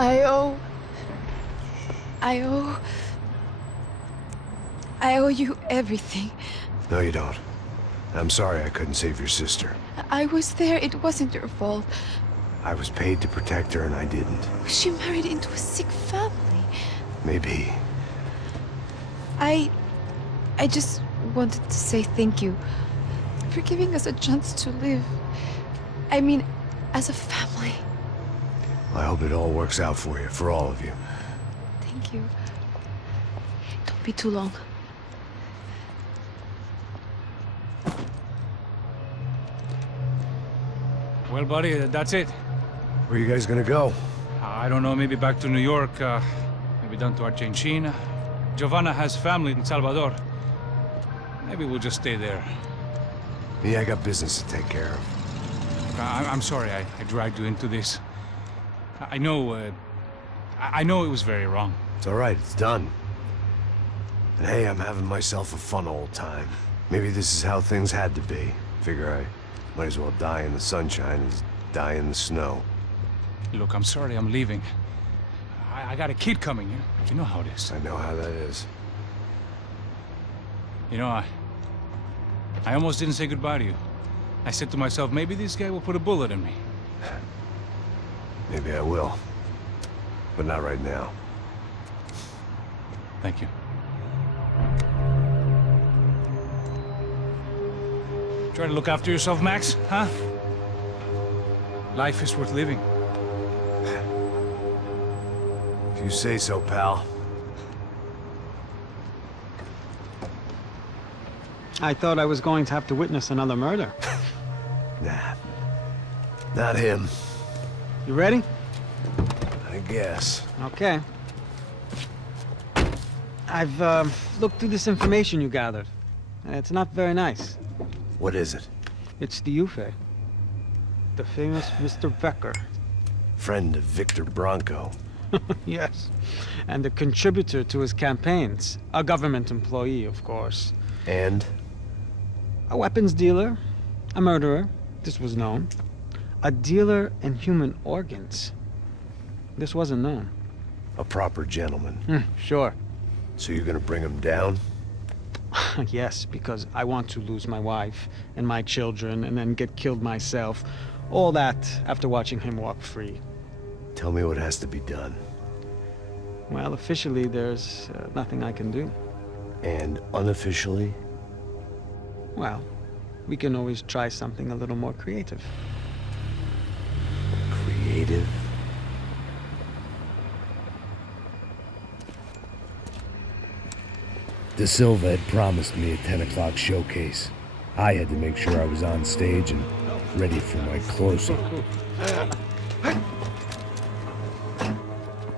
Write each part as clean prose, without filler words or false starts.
I owe you everything. No, you don't. I'm sorry I couldn't save your sister. I was there. It wasn't your fault. I was paid to protect her and I didn't. She married into a sick family. Maybe. I just wanted to say thank you for giving us a chance to live. I mean, as a family. I hope it all works out for you, for all of you. Thank you. Don't be too long. Well, buddy, that's it. Where are you guys gonna go? I don't know, maybe back to New York, maybe down to Argentina. Giovanna has family in Salvador. Maybe we'll just stay there. Yeah, I got business to take care of. I'm sorry I dragged you into this. I know it was very wrong. It's all right, it's done. And hey, I'm having myself a fun old time. Maybe this is how things had to be. Figure I might as well die in the sunshine as die in the snow. Look, I'm sorry I'm leaving. I got a kid coming, you know how it is. I know how that is. You know, I almost didn't say goodbye to you. I said to myself, maybe this guy will put a bullet in me. Maybe I will. But not right now. Thank you. Try to look after yourself, Max, huh? Life is worth living. If you say so, pal. I thought I was going to have to witness another murder. Nah. Not him. You ready? I guess. Okay. I've looked through this information you gathered, and it's not very nice. What is it? It's the Ufe. The famous Mr. Becker. Friend of Victor Bronco. Yes. And a contributor to his campaigns. A government employee, of course. And? A weapons dealer. A murderer. This was known. A dealer in human organs. This wasn't known. A proper gentleman. Sure. So you're gonna bring him down? Yes, because I want to lose my wife and my children and then get killed myself. All that after watching him walk free. Tell me what has to be done. Well, officially, there's nothing I can do. And unofficially? Well, we can always try something a little more creative. Creative? De Silva had promised me a 10 o'clock showcase. I had to make sure I was on stage and ready for my closing.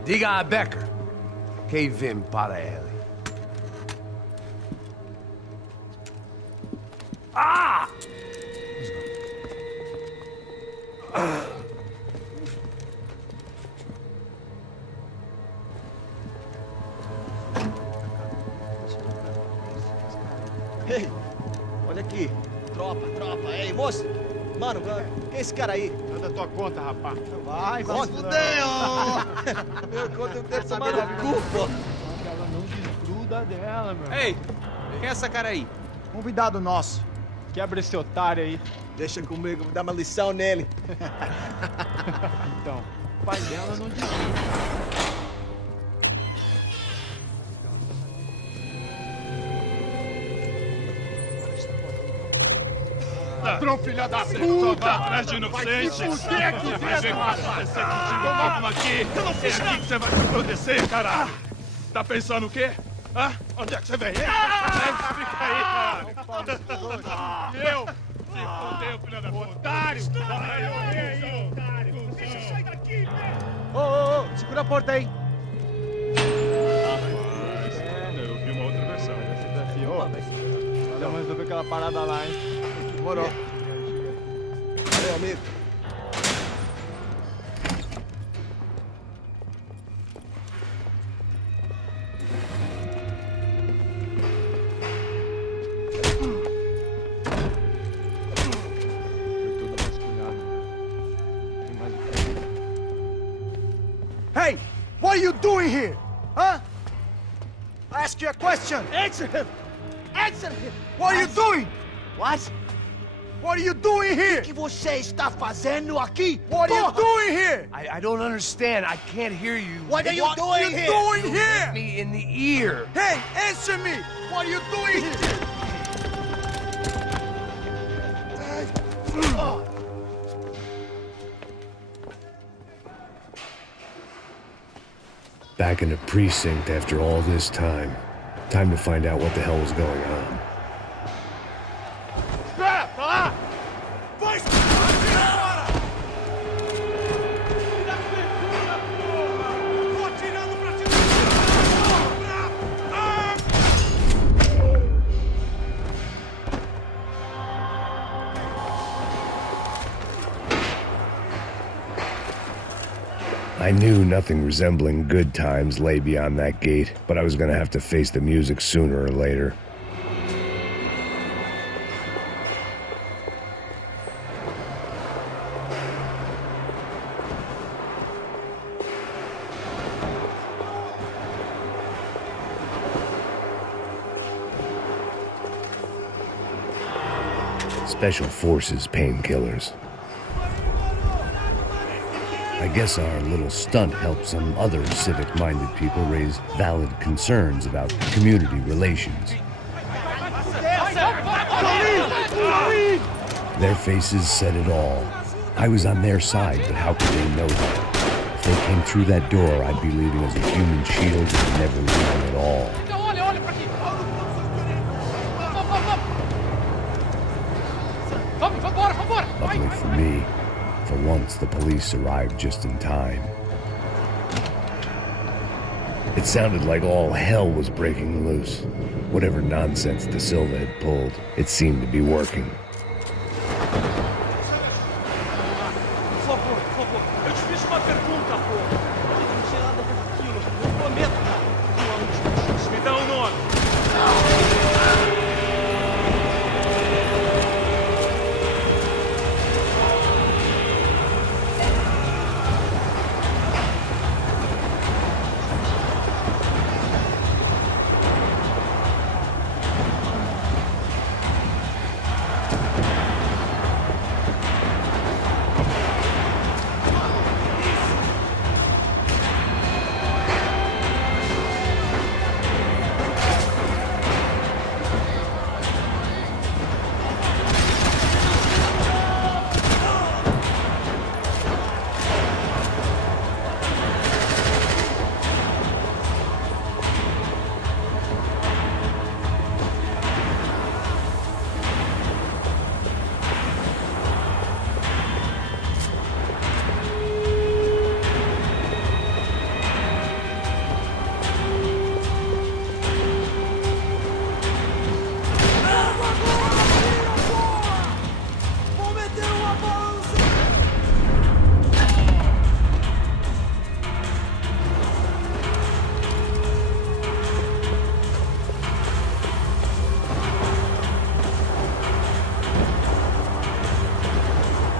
Diga a Becker. Que vim para ele. Ah! Ei, olha aqui. Tropa. Ei, moço. Mano, quem é esse cara aí? Manda tua conta, rapaz. Vai se fuder, ó. Meu conta eu tenho que tomar no cu, pô. Ela não desgruda dela, meu. Ei, quem é essa cara aí? Convidado nosso. Quebra esse otário aí. Deixa comigo, vou dar uma lição nele. Então, o pai dela não desgruda. Ladrão, filha da puta! Atrás de inocente! Vai se fuder aqui dentro, rapaz! Vamos aqui! Eu não fiz nada! É aqui que você vai se proteger, caralho! Tá pensando o quê? Hã? Onde é que você vem? Fica aí, caralho! E eu? Se fudeu, filha da puta! Otário! Otário! Deixa eu sair daqui, velho! Ô, segura a porta aí! Eu vi uma outra versão. Esse desafio. Vamos resolver aquela parada lá, hein? Demorou. Valeu, amigo. Hey! What are you doing here? Huh? I ask you a question. Answer him. Answer him. What are you doing? What? What are you doing here? O que você está fazendo aqui? What are you doing here? I don't understand. I can't hear you. What are you doing here? What are you doing here? Me in the ear. Hey, answer me. What are you doing here? Back in the precinct after all this time. Time to find out what the hell was going on. Espera, pra lá! Vai! Tô atirando pra te... I knew nothing resembling good times lay beyond that gate, but I was gonna have to face the music sooner or later. Special Forces painkillers. I guess our little stunt helped some other civic-minded people raise valid concerns about community relations. Their faces said it all. I was on their side, but how could they know that? If they came through that door, I'd be leaving as a human shield and never leaving at all. Luckily for me, for once the police arrived just in time. It sounded like all hell was breaking loose. Whatever nonsense De Silva had pulled, it seemed to be working. Por favor, eu te fiz uma pergunta, pô. Eu não sei nada daquilo, eu prometo, cara. Uma última chance, me dá um nome.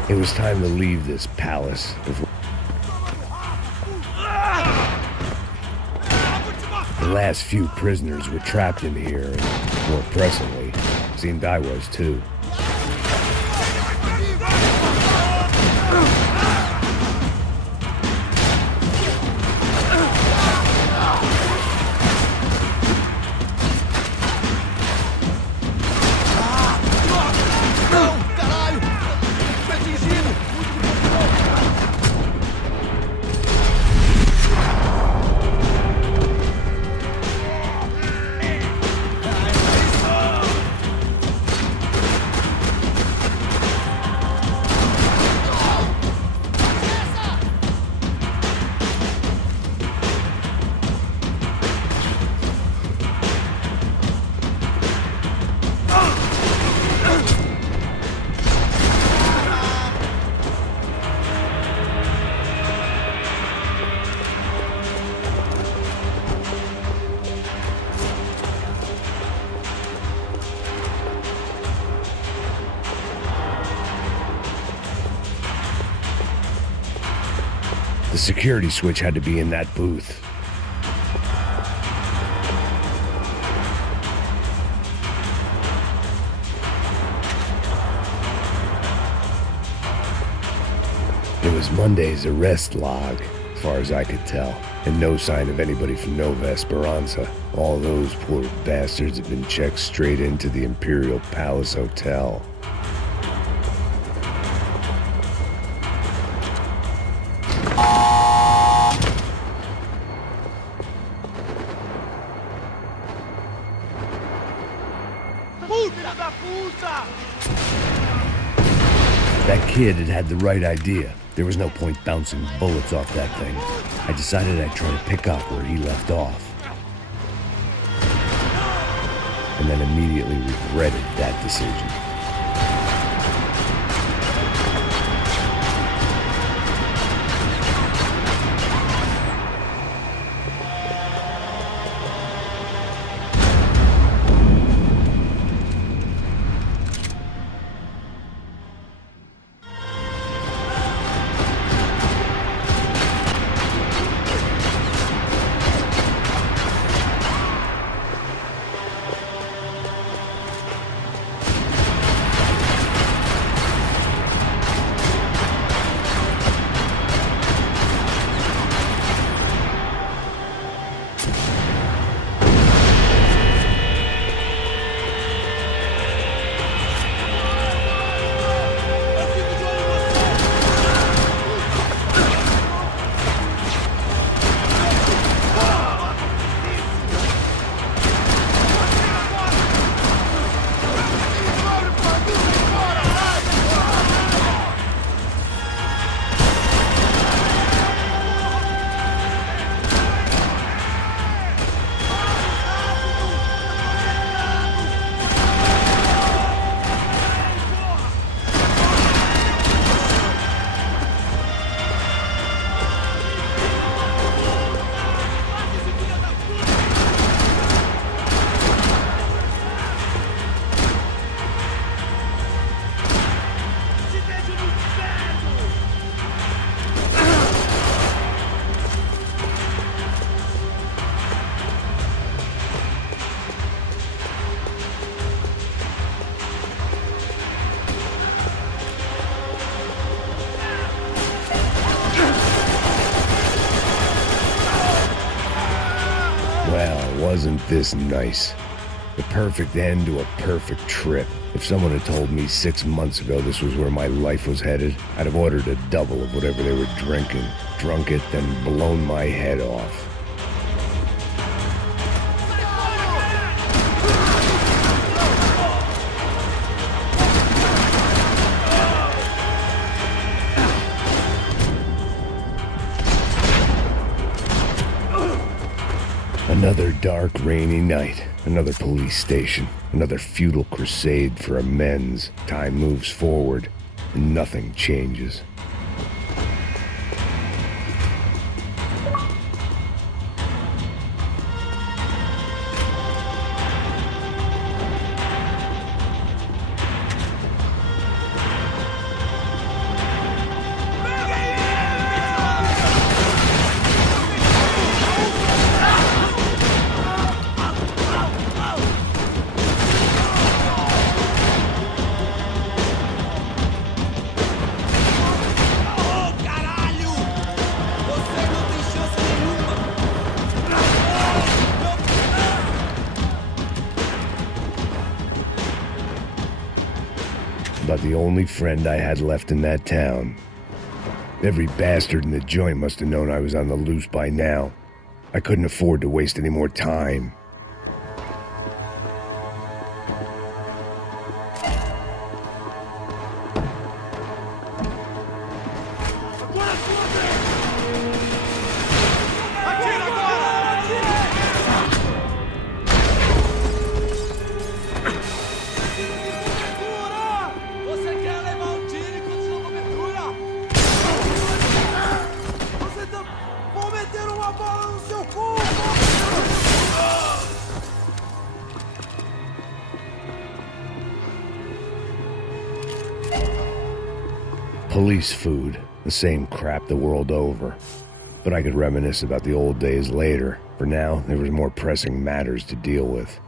It was time to leave this palace before... The last few prisoners were trapped in here, and more pressingly, seemed I was too. The security switch had to be in that booth. It was Monday's arrest log, as far as I could tell, and no sign of anybody from Nova Esperanza. All those poor bastards had been checked straight into the Imperial Palace Hotel. That kid had had the right idea. There was no point bouncing bullets off that thing. I decided I'd try to pick up where he left off. And then immediately regretted that decision. Wasn't this nice? The perfect end to a perfect trip. If someone had told me 6 months ago this was where my life was headed, I'd have ordered a double of whatever they were drinking, drunk it, then blown my head off. Another dark, rainy night. Another police station. Another futile crusade for amends. Time moves forward, and nothing changes. About the only friend I had left in that town. Every bastard in the joint must have known I was on the loose by now. I couldn't afford to waste any more time. Police food, the same crap the world over. but I could reminisce about the old days later. For now, there was more pressing matters to deal with.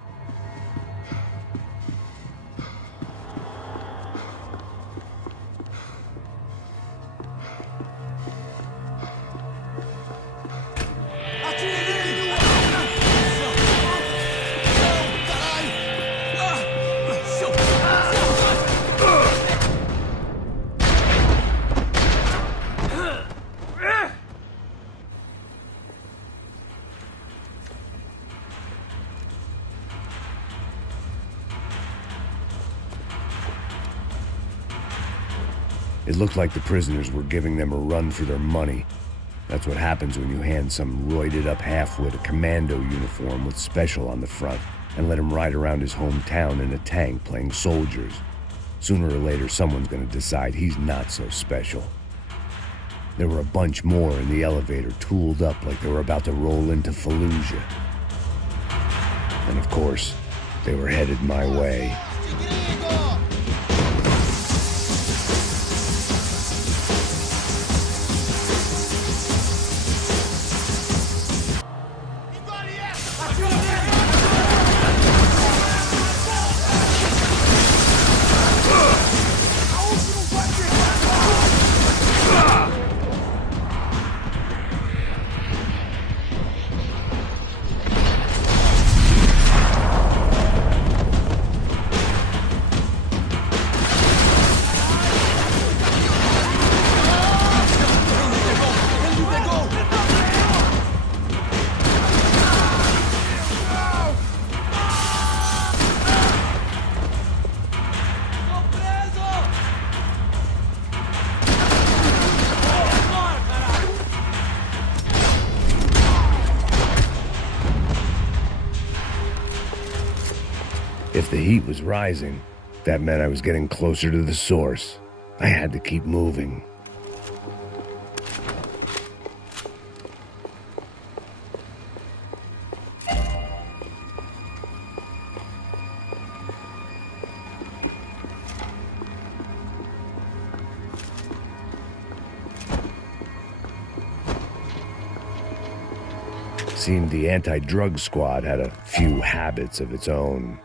It looked like the prisoners were giving them a run for their money. That's what happens when you hand some roided-up halfwit a commando uniform with special on the front and let him ride around his hometown in a tank playing soldiers. Sooner or later, someone's gonna decide he's not so special. There were a bunch more in the elevator, tooled up like they were about to roll into Fallujah. And of course, they were headed my way. If the heat was rising, that meant I was getting closer to the source. I had to keep moving. Seemed the anti-drug squad had a few habits of its own.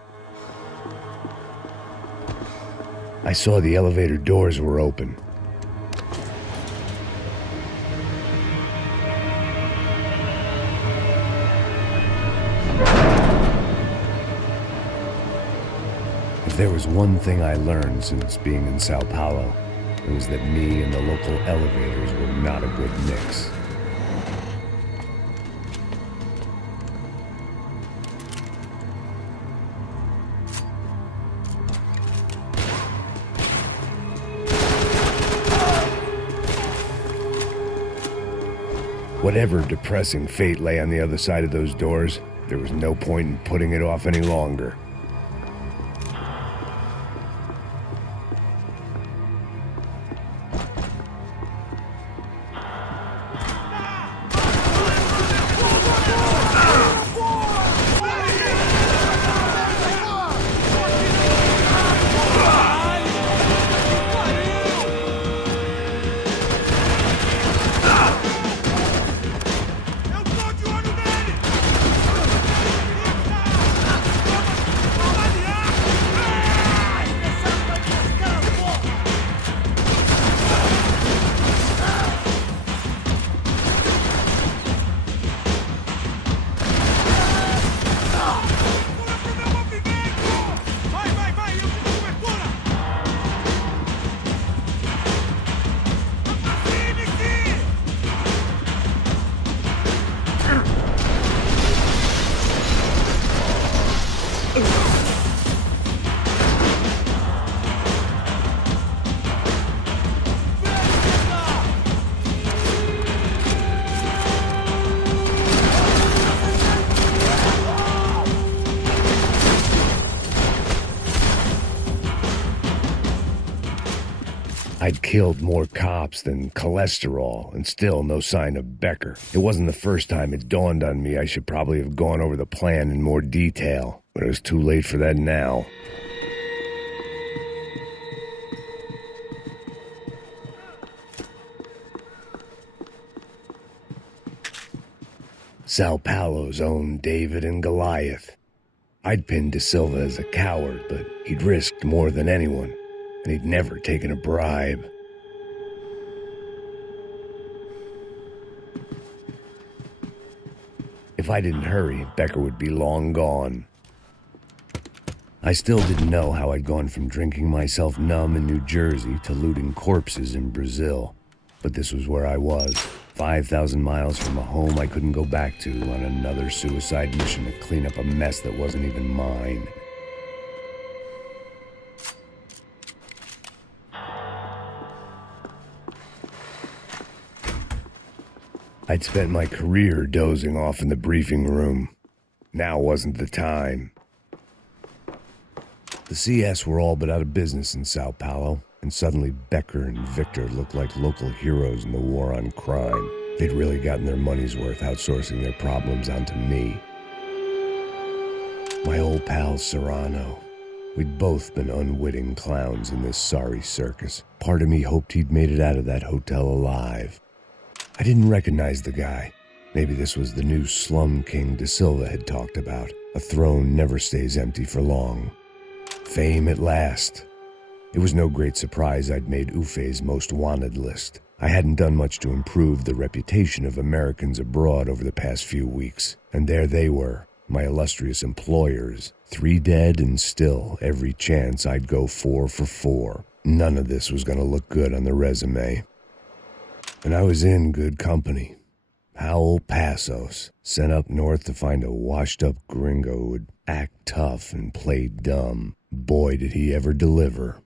I saw the elevator doors were open. If there was one thing I learned since being in Sao Paulo, it was that me and the local elevators were not a good mix. Whatever depressing fate lay on the other side of those doors, there was no point in putting it off any longer. I'd killed more cops than cholesterol, and still no sign of Becker. It wasn't the first time it dawned on me I should probably have gone over the plan in more detail, but it was too late for that now. Sao Paulo's own David and Goliath. I'd pinned De Silva as a coward, but he'd risked more than anyone, and he'd never taken a bribe. If I didn't hurry, Becker would be long gone. I still didn't know how I'd gone from drinking myself numb in New Jersey to looting corpses in Brazil. But this was where I was, 5,000 miles from a home I couldn't go back to, on another suicide mission to clean up a mess that wasn't even mine. I'd spent my career dozing off in the briefing room. Now wasn't the time. The CS were all but out of business in Sao Paulo, and suddenly Becker and Victor looked like local heroes in the war on crime. They'd really gotten their money's worth outsourcing their problems onto me. My old pal Serrano. We'd both been unwitting clowns in this sorry circus. Part of me hoped he'd made it out of that hotel alive. I didn't recognize the guy. Maybe this was the new slum king De Silva had talked about. A throne never stays empty for long. Fame at last. It was no great surprise I'd made Ufe's most wanted list. I hadn't done much to improve the reputation of Americans abroad over the past few weeks, and there they were, my illustrious employers, 3 dead and still every chance I'd go 4 for 4. None of this was going to look good on the resume. And I was in good company. Howell Passos, sent up north to find a washed-up gringo who would act tough and play dumb. Boy, did he ever deliver.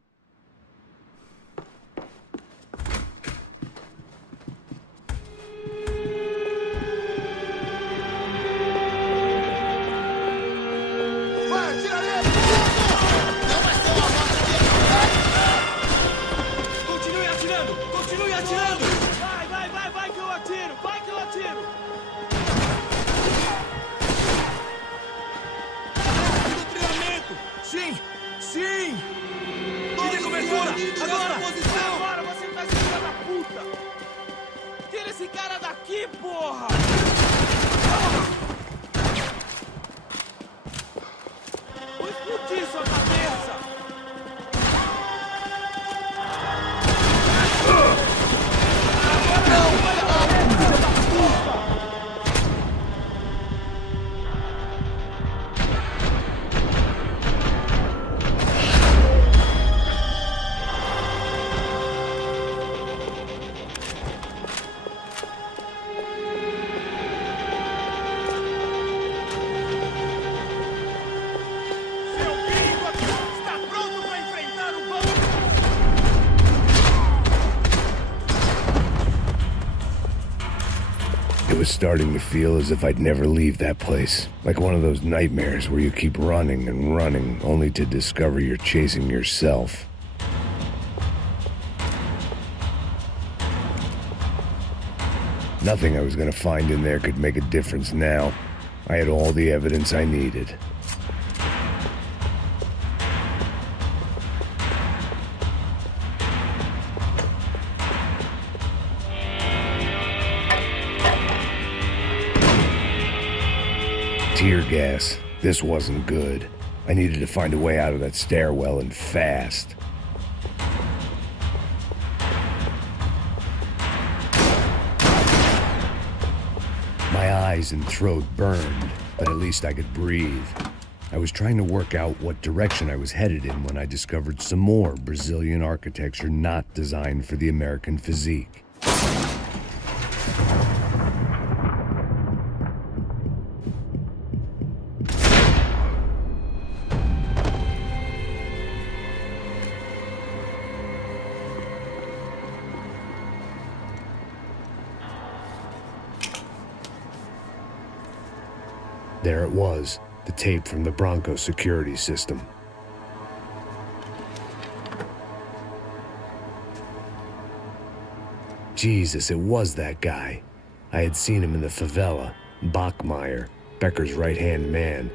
It was starting to feel as if I'd never leave that place. Like one of those nightmares where you keep running and running, only to discover you're chasing yourself. Nothing I was going to find in there could make a difference now. I had all the evidence I needed. Tear gas. This wasn't good. I needed to find a way out of that stairwell, and fast. My eyes and throat burned, but at least I could breathe. I was trying to work out what direction I was headed in when I discovered some more Brazilian architecture not designed for the American physique. There it was, the tape from the Bronco security system. Jesus, it was that guy. I had seen him in the favela, Bachmeyer, Becker's right-hand man.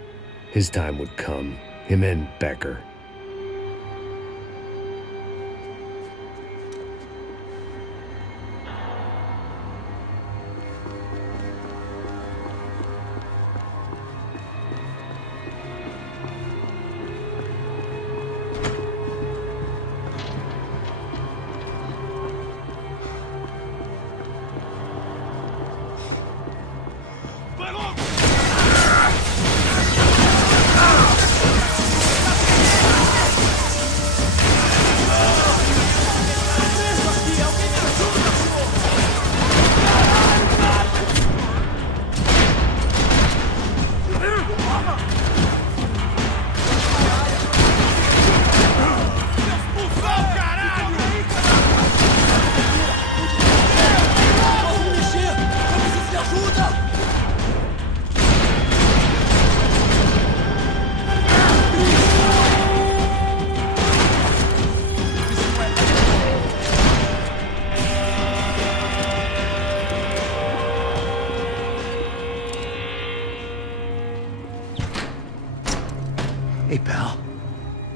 His time would come, him and Becker.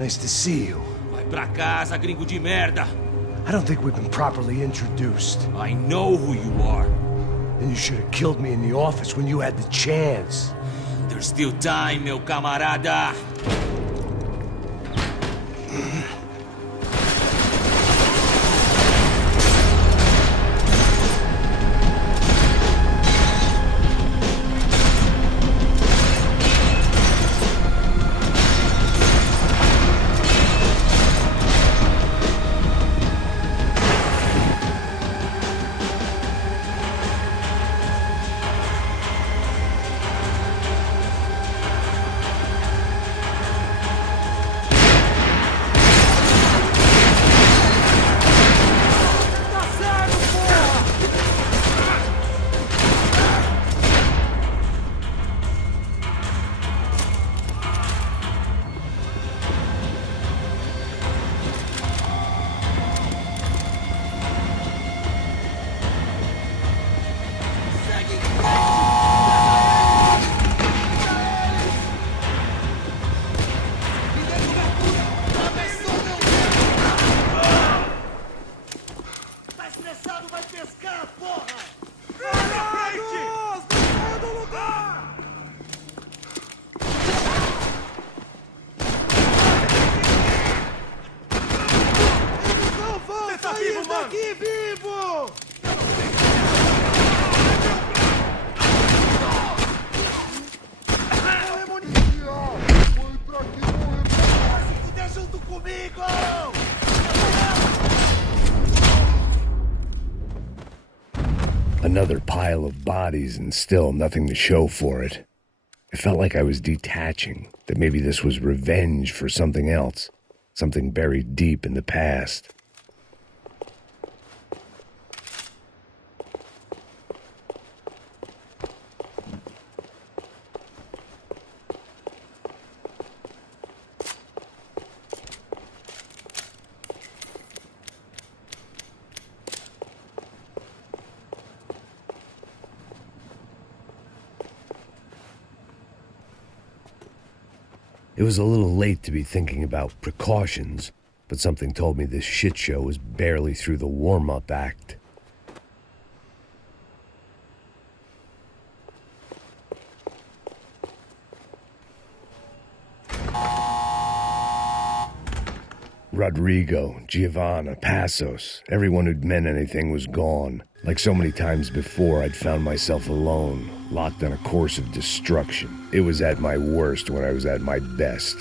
Nice to see you. Vai pra casa, gringo de merda. I don't think we've been properly introduced. I know who you are. Then you should have killed me in the office when you had the chance. There's still time, meu camarada. Another pile of bodies and still nothing to show for it. It felt like I was detaching, that maybe this was revenge for something else, something buried deep in the past. It was a little late to be thinking about precautions, but something told me this shit show was barely through the warm-up act. Rodrigo, Giovanna, Passos, everyone who'd meant anything was gone. Like so many times before, I'd found myself alone, locked on a course of destruction. It was at my worst when I was at my best.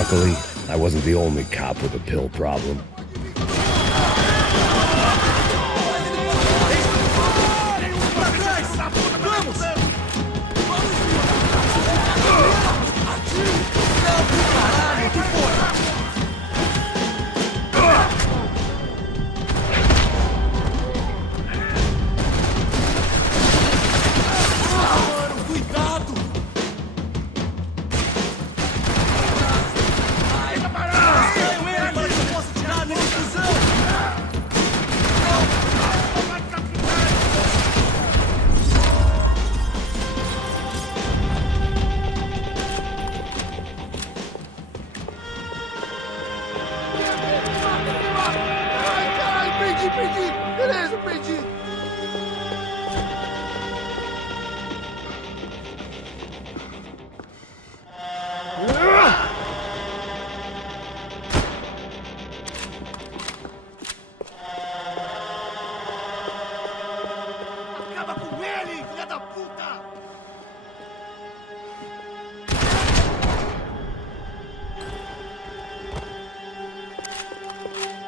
Luckily, I wasn't the only cop with a pill problem. Perdi! Beleza, perdi! Acaba com ele, filha da puta!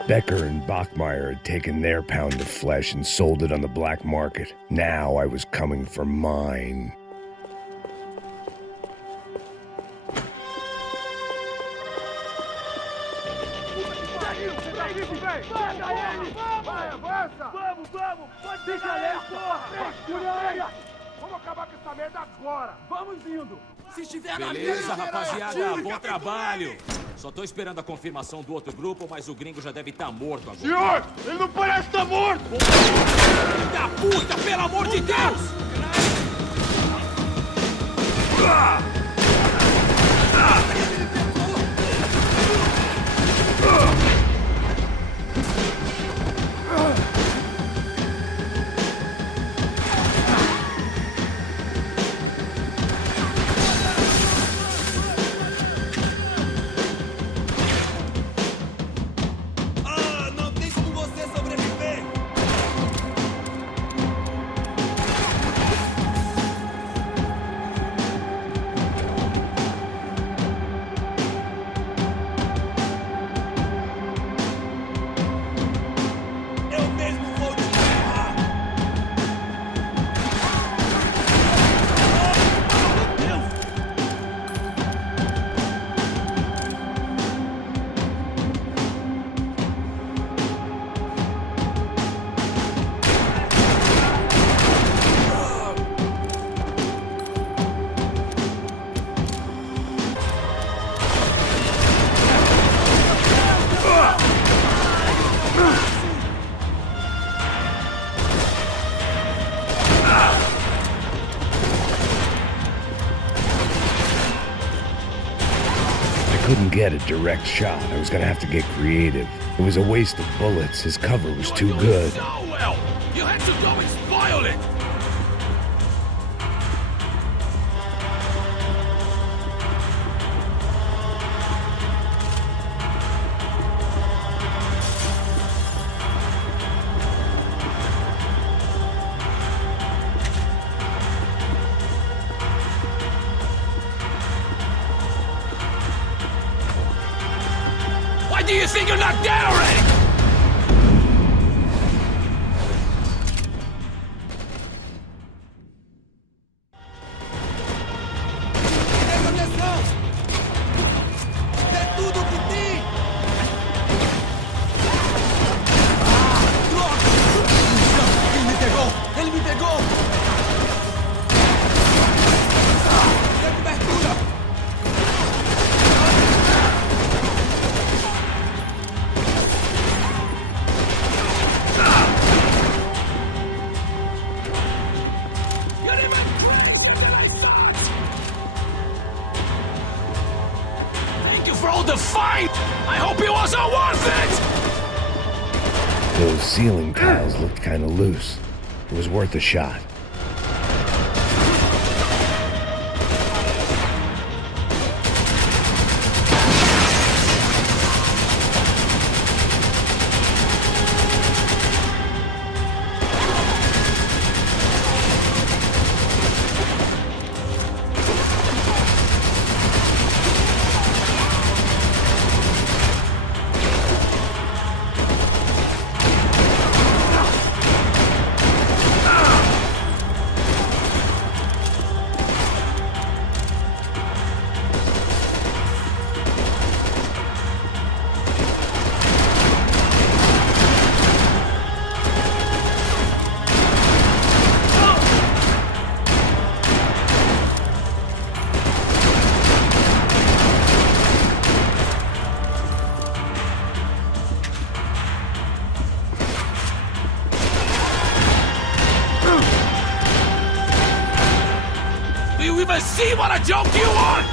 Becker and Bachmeyer had taken their pound of flesh and sold it on the black market. Now I was coming for mine. Vamos acabar com essa merda agora! Vamos indo! Se estiver na Beleza, rapaziada, bom trabalho! Só tô esperando a confirmação do outro grupo, mas o gringo já deve estar morto agora. Senhor, ele não parece estar morto! Filho da puta, pelo amor de Deus! Couldn't get a direct shot. I was gonna have to get creative. It was a waste of bullets. His cover was too good. So well! You had to go and spoil it! Why do you think you're not dead already? For all the fight! I hope it wasn't worth it! Those ceiling tiles looked kind of loose. It was worth a shot. even see what a joke you are?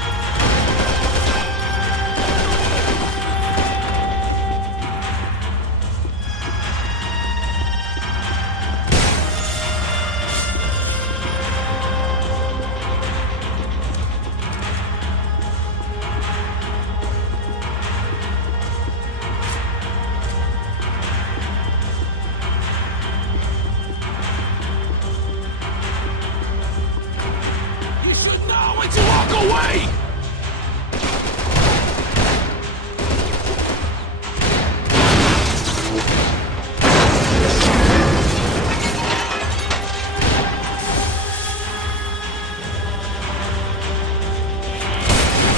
You should know when to walk away!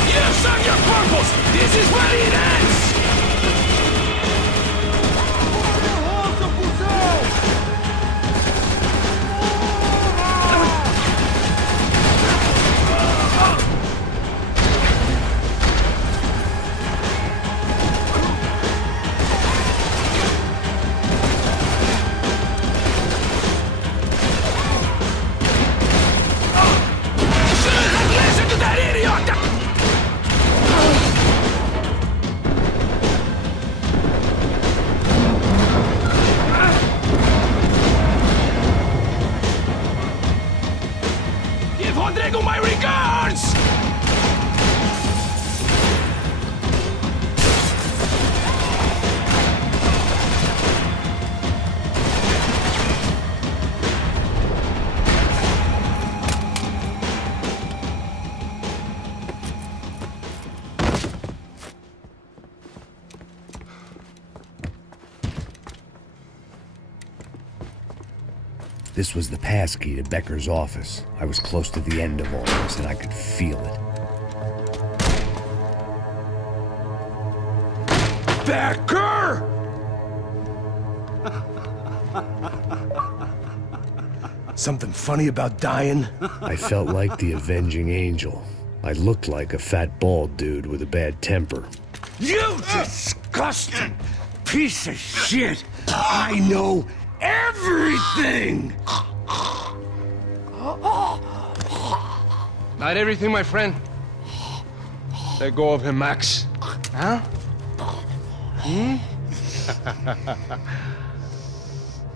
You serve your purpose! This is where it ends! Listen to that idiot! Give Rodrigo my regards! This was the passkey to Becker's office. I was close to the end of all this, and I could feel it. Becker! Something funny about dying? I felt like the avenging angel. I looked like a fat bald dude with a bad temper. You disgusting piece of shit! I know everything! Not everything, my friend. Let go of him, Max. Huh?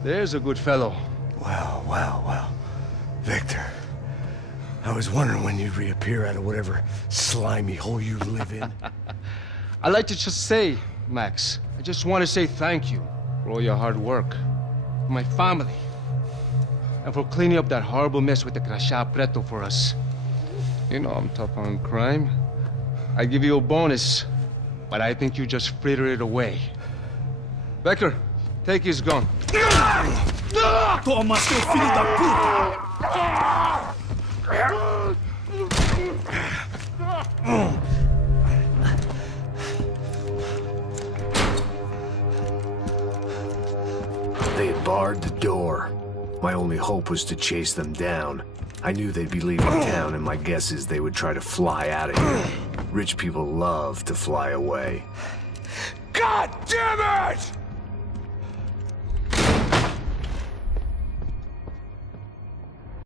There's a good fellow. Well. Victor, I was wondering when you'd reappear out of whatever slimy hole you live in. I'd like to just say, Max, I just want to say thank you for all your hard work, for my family, and for cleaning up that horrible mess with the Crachá Preto for us. You know I'm tough on crime. I give you a bonus, but I think you just fritter it away. Becker, take his gun. Toma, seu filho da puta! They had barred the door. My only hope was to chase them down. I knew they'd be leaving town, and my guess is they would try to fly out of here. Rich people love to fly away. God damn it!